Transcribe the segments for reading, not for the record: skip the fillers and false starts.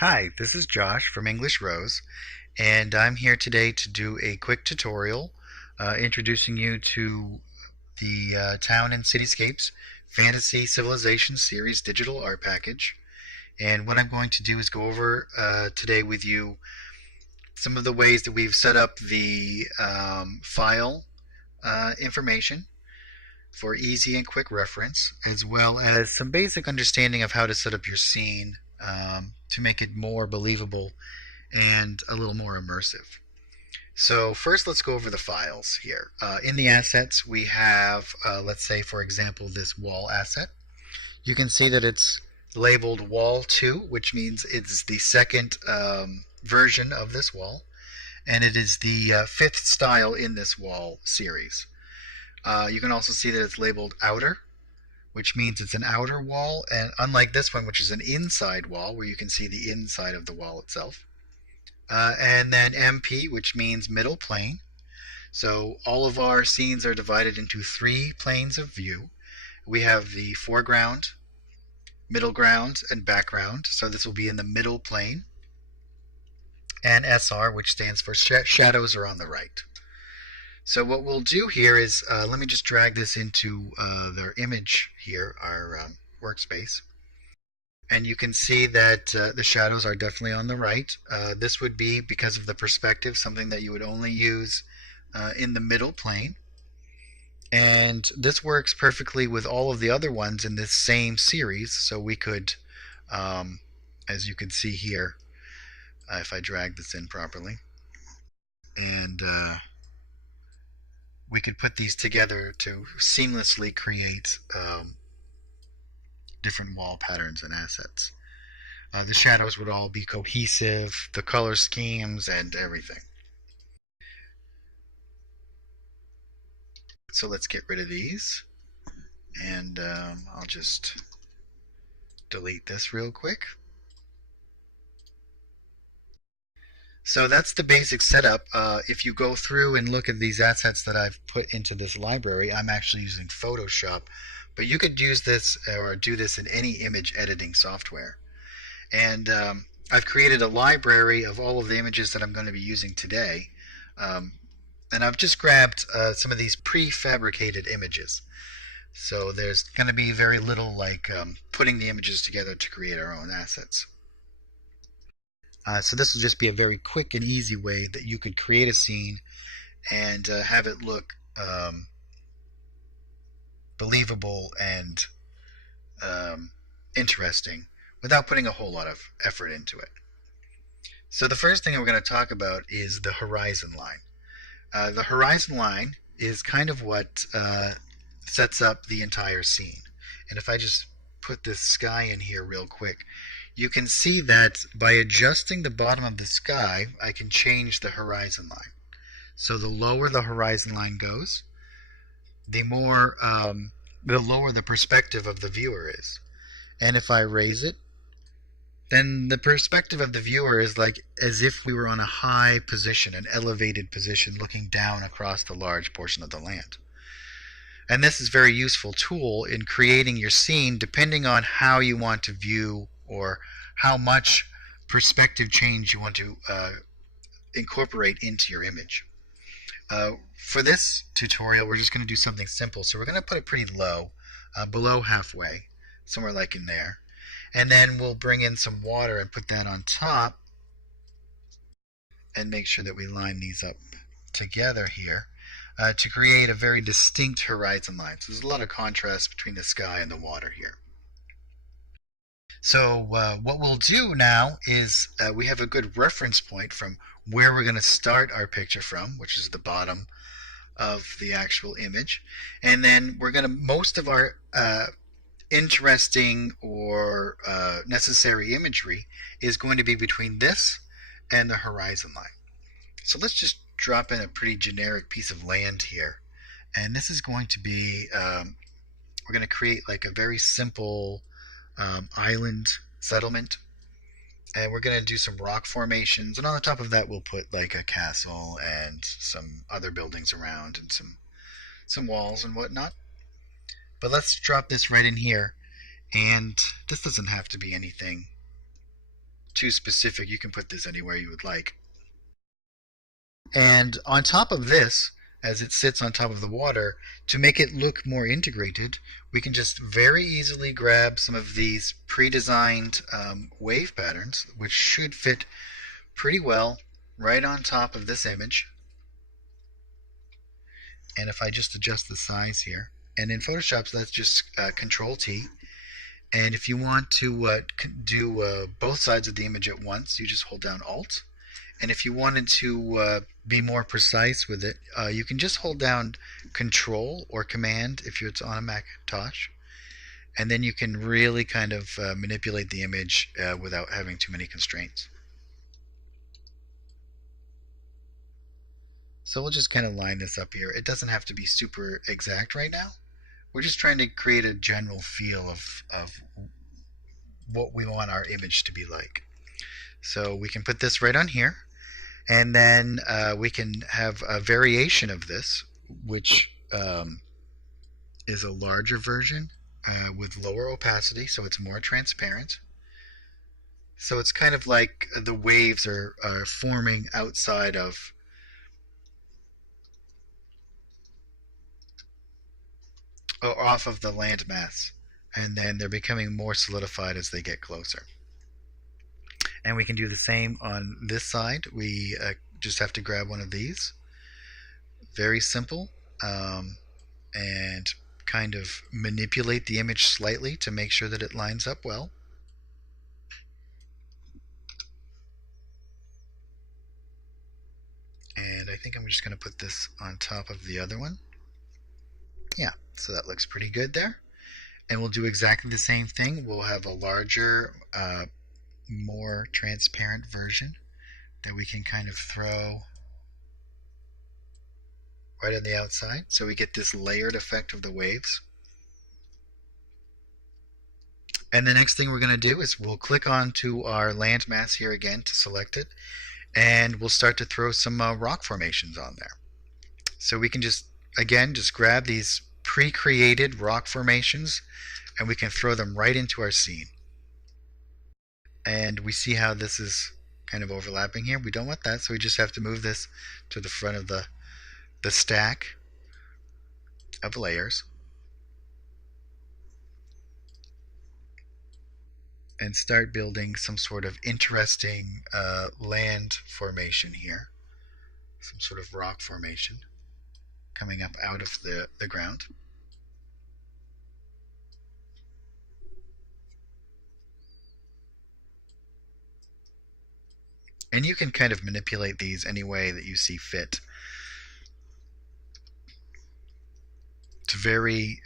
Hi, this is Josh from English Rose, and I'm here today to do a quick tutorial introducing you to the Town and Cityscapes Fantasy Civilization Series digital art package. And what I'm going to do is go over today with you some of the ways that we've set up the file information for easy and quick reference, as well as some basic understanding of how to set up your scene to make it more believable and a little more immersive. So first let's go over the files here. In the assets we have, let's say for example, this wall asset. You can see that it's labeled wall 2, which means it's the second version of this wall, and it is the fifth style in this wall series. You can also see that it's labeled outer, which means it's an outer wall, and unlike this one, which is an inside wall where you can see the inside of the wall itself. And then MP, which means middle plane. So all of our scenes are divided into 3 planes of view. We have the foreground, middle ground, and background. So this will be in the middle plane. And SR, which stands for shadows are on the right. So what we'll do here is, let me just drag this into their image here, our workspace. And you can see that the shadows are definitely on the right. This would be, because of the perspective, something that you would only use in the middle plane. And this works perfectly with all of the other ones in this same series. So we could, as you can see here, if I drag this in properly, and we could put these together to seamlessly create different wall patterns and assets. The shadows would all be cohesive, the color schemes, and everything. So let's get rid of these, and I'll just delete this real quick. So that's the basic setup. If you go through and look at these assets that I've put into this library, I'm actually using Photoshop, but you could use this or do this in any image editing software. And I've created a library of all of the images that I'm going to be using today. And I've just grabbed some of these prefabricated images. So there's going to be very little like putting the images together to create our own assets. So this will just be a very quick and easy way that you could create a scene and have it look believable and interesting without putting a whole lot of effort into it. So the first thing we're going to talk about is the horizon line. The horizon line is kind of what sets up the entire scene. And if I just put this sky in here real quick, you can see that by adjusting the bottom of the sky, I can change the horizon line. So the lower the horizon line goes, the lower the perspective of the viewer is. And if I raise it, then the perspective of the viewer is like as if we were on a high position, an elevated position, looking down across the large portion of the land. And this is a very useful tool in creating your scene depending on how you want to view or how much perspective change you want to incorporate into your image. For this tutorial, we're just going to do something simple. So we're going to put it pretty low, below halfway, somewhere like in there. And then we'll bring in some water and put that on top and make sure that we line these up together here to create a very distinct horizon line. So there's a lot of contrast between the sky and the water here. So what we'll do now is we have a good reference point from where we're going to start our picture from, which is the bottom of the actual image. And then we're going to, most of our interesting or necessary imagery is going to be between this and the horizon line. So let's just drop in a pretty generic piece of land here. And this is going to be, we're going to create like a very simple island settlement, and we're going to do some rock formations, and on the top of that we'll put like a castle and some other buildings around and some walls and whatnot. But let's drop this right in here, and this doesn't have to be anything too specific, you can put this anywhere you would like. And on top of this, as it sits on top of the water, to make it look more integrated, we can just very easily grab some of these pre-designed wave patterns, which should fit pretty well right on top of this image. And if I just adjust the size here, and in Photoshop, so that's just Control T. And if you want to do both sides of the image at once, you just hold down Alt. And if you wanted to be more precise with it, you can just hold down Control or Command if it's on a Macintosh. And then you can really kind of manipulate the image without having too many constraints. So we'll just kind of line this up here. It doesn't have to be super exact right now. We're just trying to create a general feel of what we want our image to be like. So we can put this right on here. And then we can have a variation of this, which is a larger version with lower opacity, so it's more transparent. So it's kind of like the waves are forming outside of off of the landmass, and then they're becoming more solidified as they get closer. And we can do the same on this side. We just have to grab one of these. Very simple. And kind of manipulate the image slightly to make sure that it lines up well. And I think I'm just going to put this on top of the other one. Yeah, so that looks pretty good there. And we'll do exactly the same thing. We'll have a larger, more transparent version that we can kind of throw right on the outside, so we get this layered effect of the waves. And the next thing we're going to do is we'll click onto our landmass here again to select it, and we'll start to throw some rock formations on there. So we can just, again, just grab these pre-created rock formations and we can throw them right into our scene. And we see how this is kind of overlapping here. We don't want that, so we just have to move this to the front of the stack of layers and start building some sort of interesting land formation here, some sort of rock formation coming up out of the ground. And you can kind of manipulate these any way that you see fit. It's a very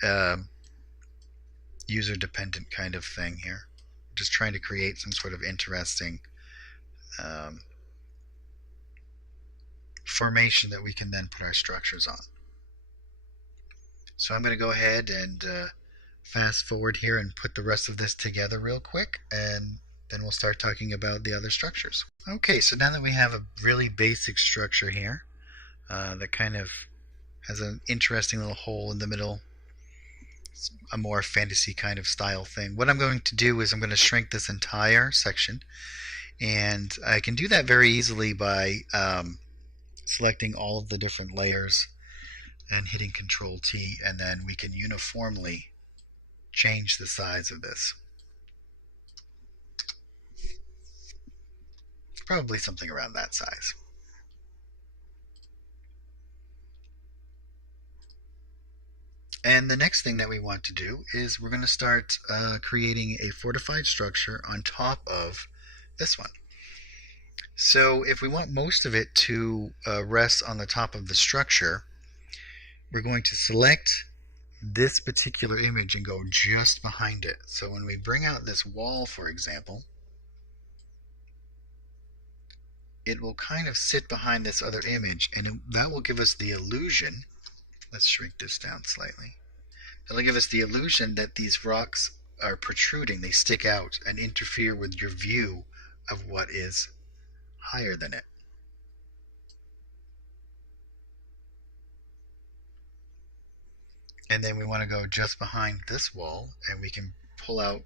user-dependent kind of thing here. Just trying to create some sort of interesting formation that we can then put our structures on. So I'm going to go ahead and fast forward here and put the rest of this together real quick, and then we'll start talking about the other structures. Okay, so now that we have a really basic structure here that kind of has an interesting little hole in the middle, it's a more fantasy kind of style thing. What I'm going to do is I'm going to shrink this entire section, and I can do that very easily by selecting all of the different layers and hitting Control T, and then we can uniformly change the size of this. Probably something around that size. And the next thing that we want to do is we're going to start creating a fortified structure on top of this one. So if we want most of it to rest on the top of the structure, we're going to select this particular image and go just behind it. So when we bring out this wall, for example, it will kind of sit behind this other image, and that will give us the illusion. Let's shrink this down slightly. That'll give us the illusion that these rocks are protruding, they stick out and interfere with your view of what is higher than it. And then we want to go just behind this wall, and we can pull out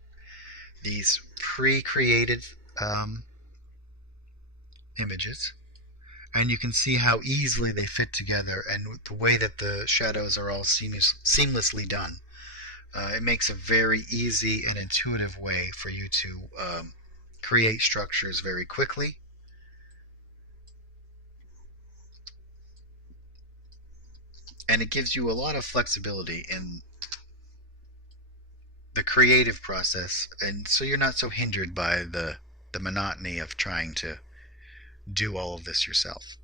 these pre-created images, and you can see how easily they fit together and the way that the shadows are all seamlessly done. It makes a very easy and intuitive way for you to create structures very quickly, and it gives you a lot of flexibility in the creative process, and so you're not so hindered by the monotony of trying to do all of this yourself.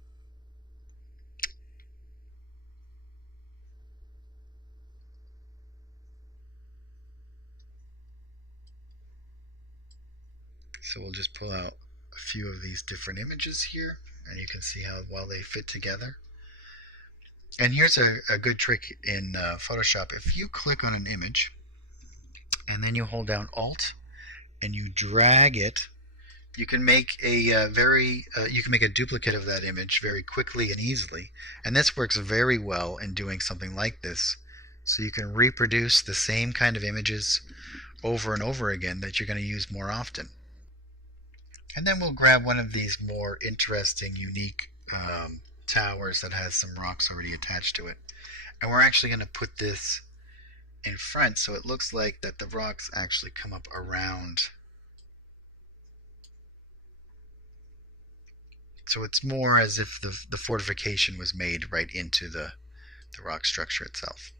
So we'll just pull out a few of these different images here, and you can see how well they fit together. And here's a good trick in Photoshop. If you click on an image and then you hold down Alt and you drag it, you can make you can make a duplicate of that image very quickly and easily. And this works very well in doing something like this. So you can reproduce the same kind of images over and over again that you're going to use more often. And then we'll grab one of these more interesting, unique towers that has some rocks already attached to it. And we're actually going to put this in front so it looks like that the rocks actually come up around. So it's more as if the fortification was made right into the rock structure itself.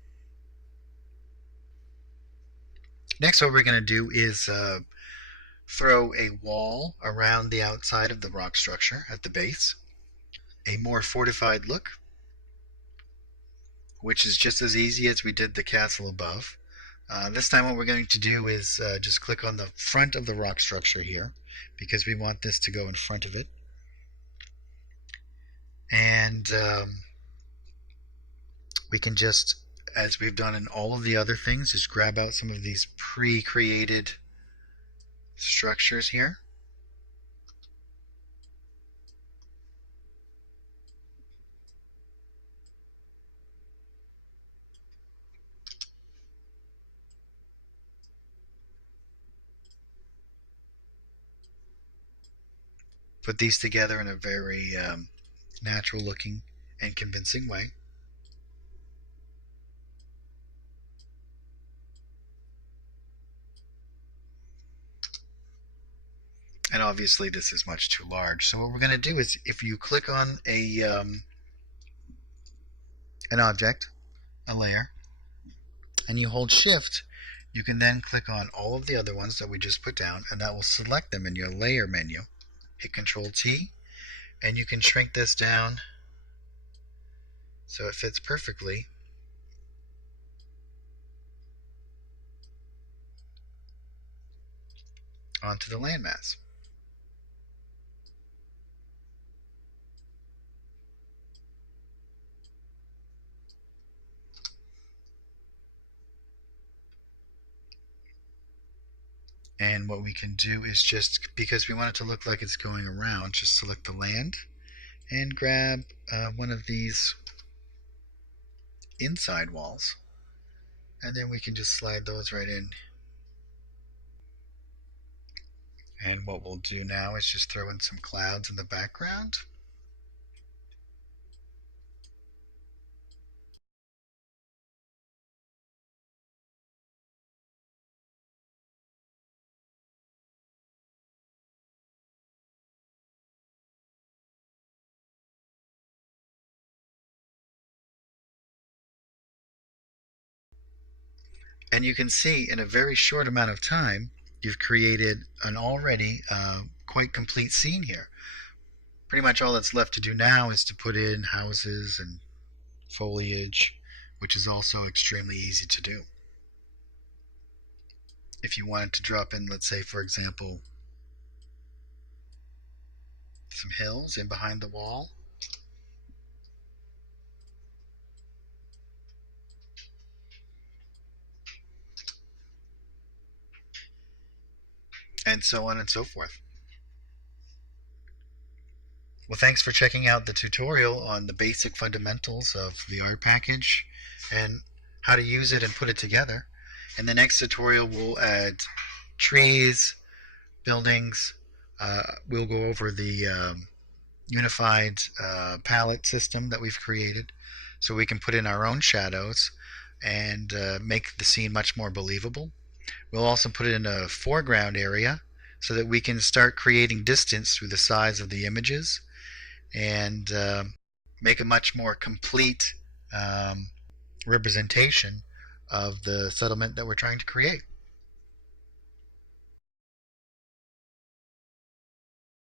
Next, what we're going to do is throw a wall around the outside of the rock structure at the base. A more fortified look, which is just as easy as we did the castle above. This time what we're going to do is just click on the front of the rock structure here, because we want this to go in front of it. And we can just, as we've done in all of the other things, just grab out some of these pre-created structures here. Put these together in a very natural looking and convincing way. And obviously this is much too large. So what we're going to do is, if you click on an object, a layer, and you hold shift, you can then click on all of the other ones that we just put down, and that will select them in your layer menu. Hit Control T, and you can shrink this down so it fits perfectly onto the landmass. And what we can do is, just because we want it to look like it's going around, just select the land and grab one of these inside walls, and then we can just slide those right in. And what we'll do now is just throw in some clouds in the background. And you can see in a very short amount of time, you've created an already quite complete scene here. Pretty much all that's left to do now is to put in houses and foliage, which is also extremely easy to do. If you wanted to drop in, let's say, for example, some hills in behind the wall, and so on and so forth. Well, thanks for checking out the tutorial on the basic fundamentals of the art package and how to use it and put it together. In the next tutorial, we'll add trees, buildings. We'll go over the unified palette system that we've created, so we can put in our own shadows and make the scene much more believable. We'll also put it in a foreground area so that we can start creating distance through the size of the images and make a much more complete um, representation of the settlement that we're trying to create.